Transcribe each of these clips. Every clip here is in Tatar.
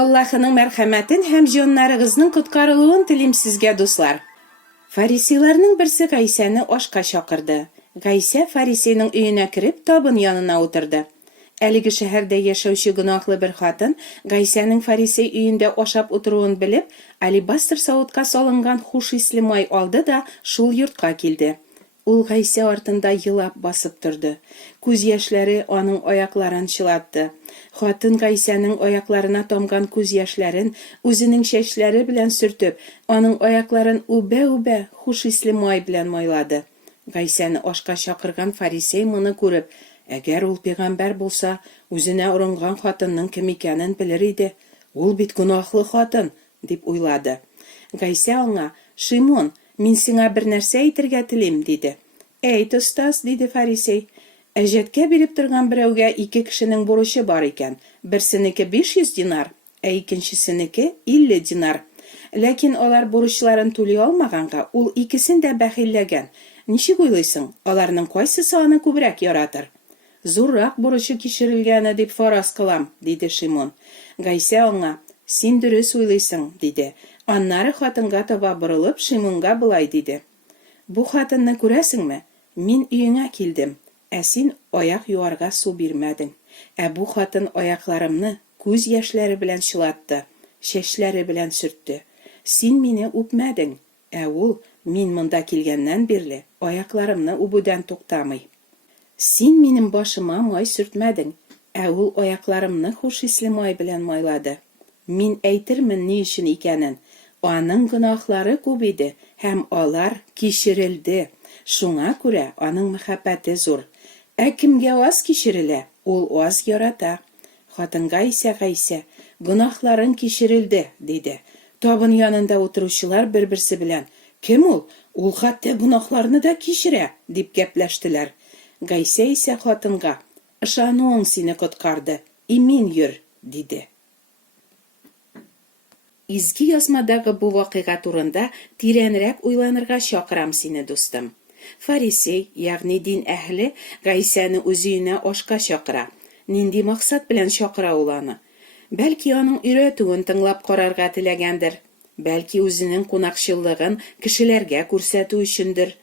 Аллаһының мәрхәмәтен һәм җаннарыгызның коткарылуын телим сезгә, дуслар. Фарисейларның берсе Гайсәне ашка чакырды. Гайсә фарисейның өенә кереп табын янына утырды. Әлеге шәһәрдә яшәүче гөнаһлы бер хатын Гайсәнең фарисей өендә ашап утыруын белеп, алебастр савытка салынган хуш исле май алды да шул йортка килде. Ул Гайсә артында елап басып торды. Күз яшьләре аның аякларын чылатты. Хатын Гайсәнең аякларына тамган күз яшьләрен үзенең чәчләре белән сөртеп, аның аякларын үбә-үбә хуш исле май белән майлады. Гайсәне ашка чакырган фарисей моны күреп, әгәр ул пәйгамбәр булса, үзенә урынган хатынның кем икәнен белер иде. Ул бит гөнаһлы хатын, дип уйлады. Гайсә аңа: "Шимон, мин сиңа бер нәрсә әйтергә телим", диде. "Әйт, остаз", диде фарисей. "Әҗәткә биреп торган берәүгә 2 кешенең бурычы бар икән. Берсенеке 500 динар, икенчесенеке 50 динар. Ләкин алар бурычларын түли алмаганга, ул икесен дә бәхилләгән. Ничек уйлыйсың, аларның кайсысы аны күбрәк яратыр?" "Зуррак бурычы кичерелгәне дип фараз кылам", диде Шимон. Гайсә аңа: "Син дөрес уйлыйсың", диде. Аннары хатынга таба борылып, Шимонга булай диде: "Бу хатынны күрәсеңме? Мин өеңә килдем, ә син аяк юарга су бирмәдең. Ә бу хатын аякларымны күз яшьләре белән чылатты, чәчләре белән сөртте. Син мине үпмәдең, ә ул мин монда килгәннән бирле аякларымны үбүдән туктамый. Син минем башыма май сөртмәдең, ә ул аякларымны хуш исле май белән майлады. Мин әйтермен ни өчен икәнен. Аның гөнаһлары күп иде, һәм алар кичерелде. Шуңа күрә аның мәхәббәте зур. Ә кемгә аз кичерелә, ул аз ярата." Хатынга исә Гайсә: "Гөнаһларың кичерелде", диде. Табын янында утыручылар бер-берсе белән: "Кем ул? Ул хәтта гөнаһларны да кичерә", дип гәпләштеләр. Гайсә исә хатынга: "Ышануың сине коткарды, имин йөр", диде. Изге язмадагы бу вакыйга турында тирәнрәк уйланырга чакырам сине, дустым. Фарисей, ягъни дин әһле, Гайсәне үз өенә ашка чакыра. Нинди максат белән чакыра ул аны? Бәлки аның өйрәтүен тыңлап карарга теләгәндер. Бәлки үзенең кунакчыллыгын кешеләргә күрсәтү өчендер.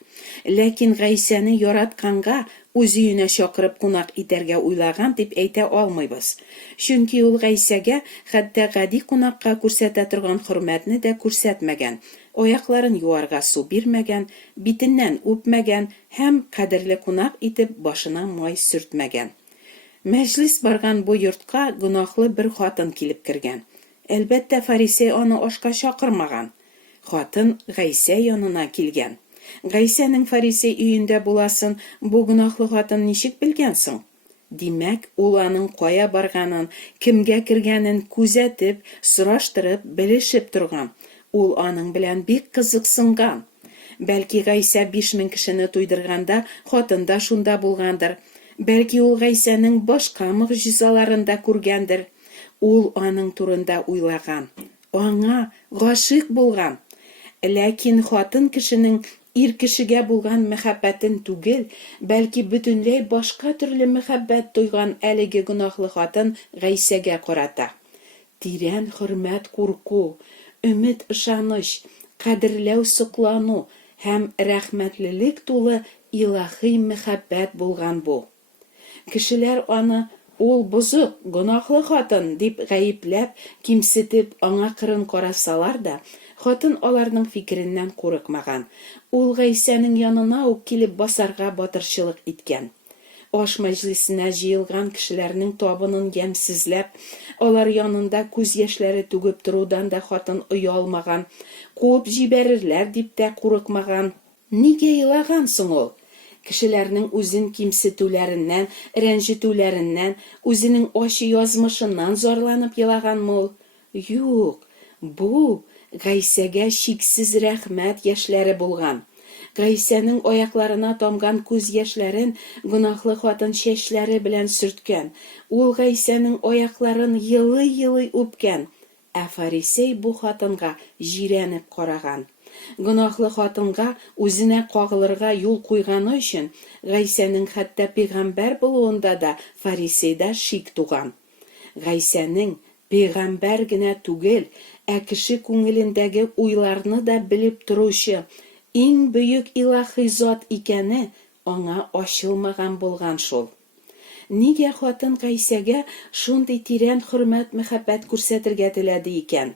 Ләкин Гайсәне яратканга үз өенә чакырып кунак итәргә уйлаган дип әйтә алмыйбыз. Чөнки ул Гайсәгә хәтта гади кунакка күрсәтә торган хөрмәтне дә күрсәтмәгән, аякларын юарга су бирмәгән, битеннән үпмәгән һәм кадерле кунак итеп башына май сөртмәгән. Мәҗлис барган бу йортка гөнаһлы бер хатын килеп кергән. Әлбәттә, фарисей аны ашка чакырмаган. Хатын Гайсә янына килгән. Гайсәнең фарисей өендә буласын бу гөнаһлы хатын ничек белгән соң? Димәк, ул аның кая барганын, кемгә кергәнен күзәтеп, сораштырып, белешеп торган. Ул аның белән бик кызыксынган. Бәлки Гайсә 5000 кешене туйдырганда хатын да шунда булгандыр. Бәлки ул Гайсәнең башка мөгъҗизаларын да күргәндер. Ул аның турында уйлаган. Аңа гашыйк булган. Ләкин хатын кешенең ир кешегә булган мәхәббәтен түгел, бәлки бөтенләй башка төрле мәхәббәт тойган әлеге гөнаһлы хатын Гайсәгә карата. Тирән хөрмәт, курку, өмет, ышаныч, кадерләү, соклану һәм рәхмәтлелек тулы илаһи мәхәббәт булган бу. Кешеләр аны ул бозык, гөнаһлы хатын дип гаепләп, кимсетеп, аңа кырын карасалар да, хатын аларның фикереннән курыкмаган. Ул Гайсәнең янына ук килеп басарга батырчылык иткән. Аш мәҗлисенә җыелган кешеләрнең табынын ямьсезләп, алар янында күз яшьләре түгеп торудан да хатын оялмаган, куып җибәрерләр дип тә курыкмаган. Нигә елаган соң ул? Кешеләрнең үзен кимсетүләреннән, рәнҗетүләреннән, үзенең ачы язмышыннан зарланып елаганмы ул? Юк, бу Гайсәгә чиксез рәхмәт яшьләре булган. Гайсәнең аякларына тамган күз яшьләрен гөнаһлы хатын чәчләре белән сөрткән. Ул Гайсәнең аякларын йылый-йылый үпкән. Ә фарисей бу хатынга җирәнеп караган. Гөнаһлы хатынга үзенә кагылырга юл куйганы өчен Гайсәнең хәтта пәйгамбәр булуында да фарисейда шик туган. Гайсәнең Пәйгамбәр генә түгел, кеше күңелендәге уйларны да белеп торучы иң бөек илаһи зат икәне аңа ачылмаган булган шул. Нигә хатын Гайсәгә шундый тирән хөрмәт мәхәббәт күрсәтергә теләде икән?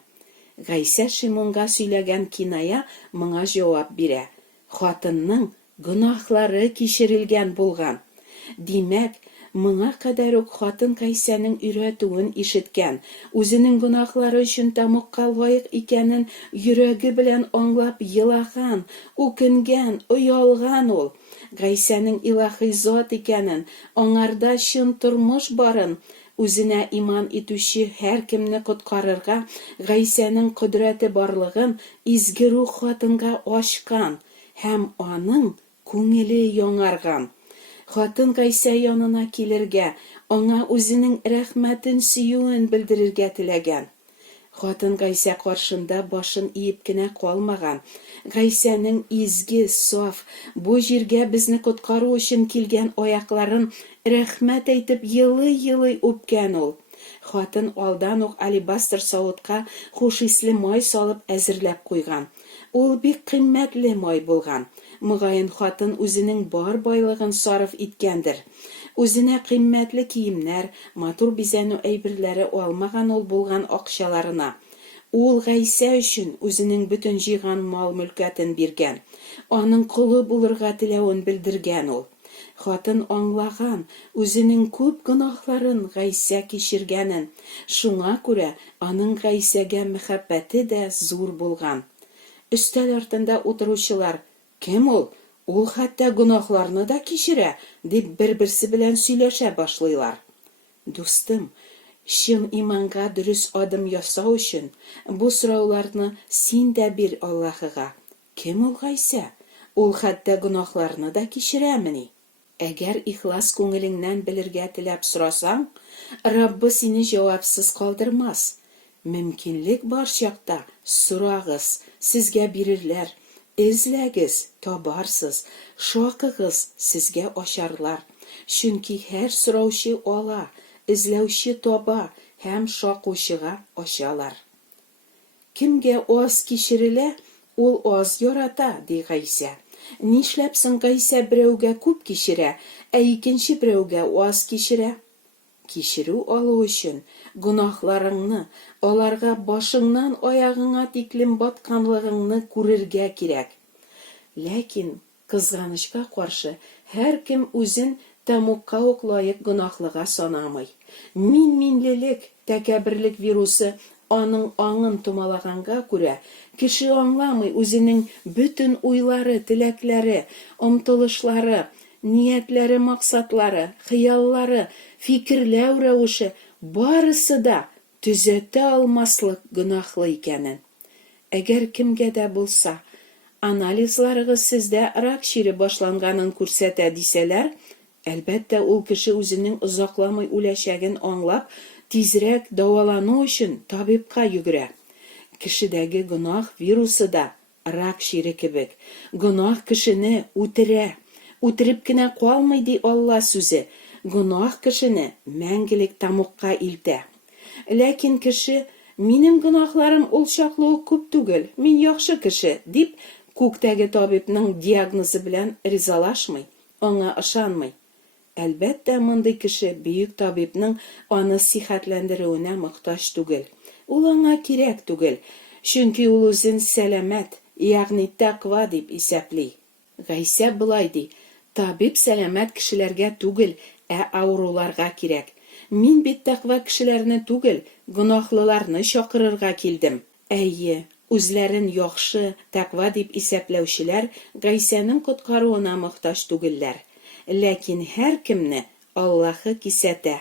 Гайсә Шимонга сөйләгән киная моңа җавап бирә. Хатынның гөнаһлары кичерелгән булган. Димәк, моңа кадәр үк хатын Гайсәнең өйрәтүен ишеткән, үзенең гөнаһлары өчен тәмугка лаек икәнен йөрәге белән аңлап елаган, үкенгән, оялган ул. Гайсәнең илаһи зат икәнен, аңарда чын тормыш барын, үзенә иман итүче һәркемне коткарырга Гайсәнең кодрәте барлыгын изге рух хатынга ачкан һәм аның күңеле яңарган. Хатын Гайсә янына килергә, аңа үзенең рәхмәтен, сөюен белдерергә теләгән. Хатын Гайсә каршында башын иеп кенә калмаган. Гайсәнең изге, саф, бу җиргә безне коткару өчен килгән аякларын рәхмәт әйтеп йылый-йылый үпкән ул. Хатын алдан ук алебастр савытка хушисле май салып әзерләп куйган. Ул бик кыйммәтле май булган. Мөгаен хатын үзенең бар байлыгын сарыф иткәндер. Үзенә кыйммәтле киемнәр, матур бизәнү әйберләре алмаган ул булган акчаларына. Ул Гайсә өчен үзенең бөтен җыйган мал-мөлкәтен биргән. Аның кулы булырга теләвен белдергән ул. Хатын аңлаган, үзенең күп гөнаһларын Гайсә кичергәнен. Шуңа күрә аның Гайсәгә мәхәббәте дә зур булган. Өстәл артында утыручылар: "Кем ул? Ул хәтта гөнаһларны да кичерә", дип бер-берсе белән сөйләшә башлыйлар. Дустым, чын иманга дөрес адым ясау өчен бу сорауларны син дә бир Аллаһыга. Кем ул Гайсә? Ул хәтта гөнаһларны да кичерәмени? Әгәр ихлас күңелеңнән белергә теләп сорасаң, Раббы сине җавапсыз калдырмас. Мөмкинлек бар чакта сорагыз, сезгә бирерләр. Эзләгез, табарсыз, шакыгыз, сезгә ачарлар. Чөнки һәр сораучы ала, эзләүче таба һәм шакучыга ачалар. Кемгә аз кичерелә, ул аз ярата, ди Гайсә. Нишләп соң Гайсә берәүгә күп кичерә, икенче берәүгә аз кичерә? Кичерү алу өчен гөнаһларыңны, аларга башыңнан аягыңа тиклем батканлыгыңны күрергә кирәк. Ләкин кызганычка каршы һәркем үзен тәмугка ук лаек гөнаһлыга санамый. Минлелек, тәкәбберлек вирусы аның аңын томалаганга күрә, кеше аңламый үзенең бөтен уйлары, теләкләре, омтылышлары, ниятләре, максатлары, хыяллары, фикерләү рәвеше барысы да төзәтә алмаслык гөнаһлы икәнен. Әгәр кемгә дә булса, анализларыгыз сездә рак чире башланганын күрсәтә дисәләр, әлбәттә ул кеше үзенең озакламый үләчәген аңлап, тизрәк дәвалану өчен табибка йөгерә. Кешедәге гөнаһ вирусы да рак чире кебек. Гөнаһ кешене үтерә. Үтереп кенә калмый, ди Алла сүзе. Гөнаһ кешене мәңгелек тамугка илтә. Ләкин кеше: "Минем гөнаһларым ул чаклы ук күп түгел, мин яхшы кеше", дип күктәге табибның диагнозы белән ризалашмый, аңа ышанмый. Әлбәттә, мондый кеше бөек табибның аны сихәтләндерүенә мохтаҗ түгел. Ул аңа кирәк түгел, чөнки ул үзен сәламәт, ягъни тәкъва дип исәпли. Гайсә булай ди: "Табиб сәламәт кешеләргә түгел, ауруларга кирәк. Мин бит тәкъва кешеләрне түгел, гөнаһлыларны чакырырга килдем". Әйе, үзләрен яхшы, тәкъва дип исәпләүчеләр Гайсәнең коткаруына мохтаҗ түгелләр. Ләкин һәркемне Аллаһы кисәтә.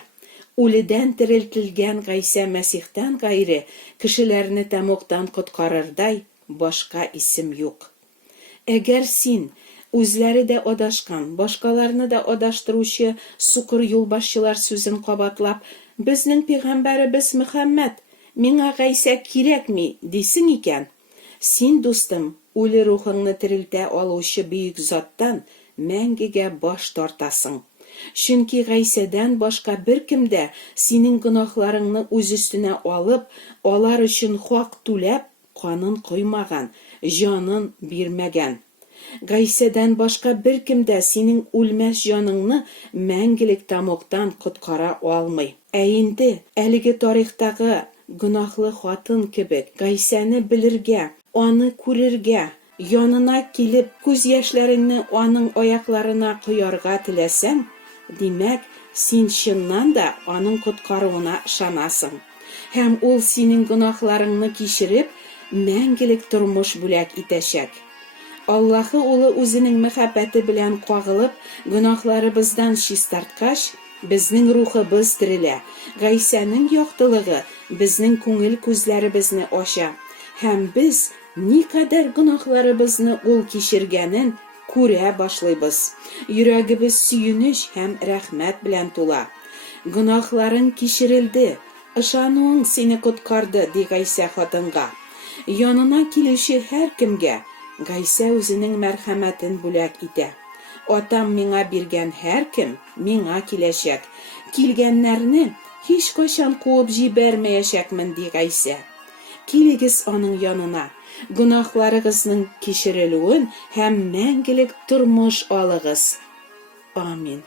Үледән терелтелгән Гайсә Мәсихтән гайре кешеләрне тәмугтан коткарырдай башка исем юк. Әгәр син үзләре дә адашкан, башкаларны да адаштыручы сукыр юлбашчылар сүзен кабатлап, "Безнең пәйгамбәребез Мөхәммәд, миңа Гайсә кирәкми", дисең икән, син, дустым, үле рухыңны терелтә алучы бөек заттан мәңгегә баш тартасың. Чөнки Гайсәдән башка беркем дә синең гөнаһларыңны үз өстенә алып, алар өчен хак түләп, канын коймаган, җанын бирмәгән. Гайсәдән башка беркем дә синең үлмәс җаныңны мәңгелек тамуктан коткара алмый. Ә инде әлеге тарихтагы гөнаһлы хатын кебек Гайсәне белергә, аны күрергә, янына килеп күз яшьләреңне аның аякларына коярга теләсәң, димәк, син чыннан да аның коткаруына ышанасың. Һәм ул синең гөнаһларыңны кичереп, мәңгелек тормыш бүләк итәчәк. Аллаһы улы үзенең мәхәббәте белән кагылып, гөнаһларыбыздан чистарткач, безнең рухыбыз терелә. Гайсәнең яктылыгы безнең күңел күзләребезне ача. Һәм без никадәр гөнаһларыбызны ул кичергәнен күрә башлыйбыз. Йөрәгебез сөенеч һәм рәхмәт белән тула. Гөнаһларың кичерелде, ышануың сине коткарды, ди Гайсә хатынга. Янына килүче һәр кемгә Гайсә үзенең мәрхәмәтен бүләк итә. Атам миңа биргән һәр кем миңа киләчәк. Килгәннәрне һич кашан куып җибәрмәячәкмен, ди Гайсә. Килегез аның янына. Гөнаһларыгызның кичерелүен һәм мәңгелек тормыш алыгыз. Амин.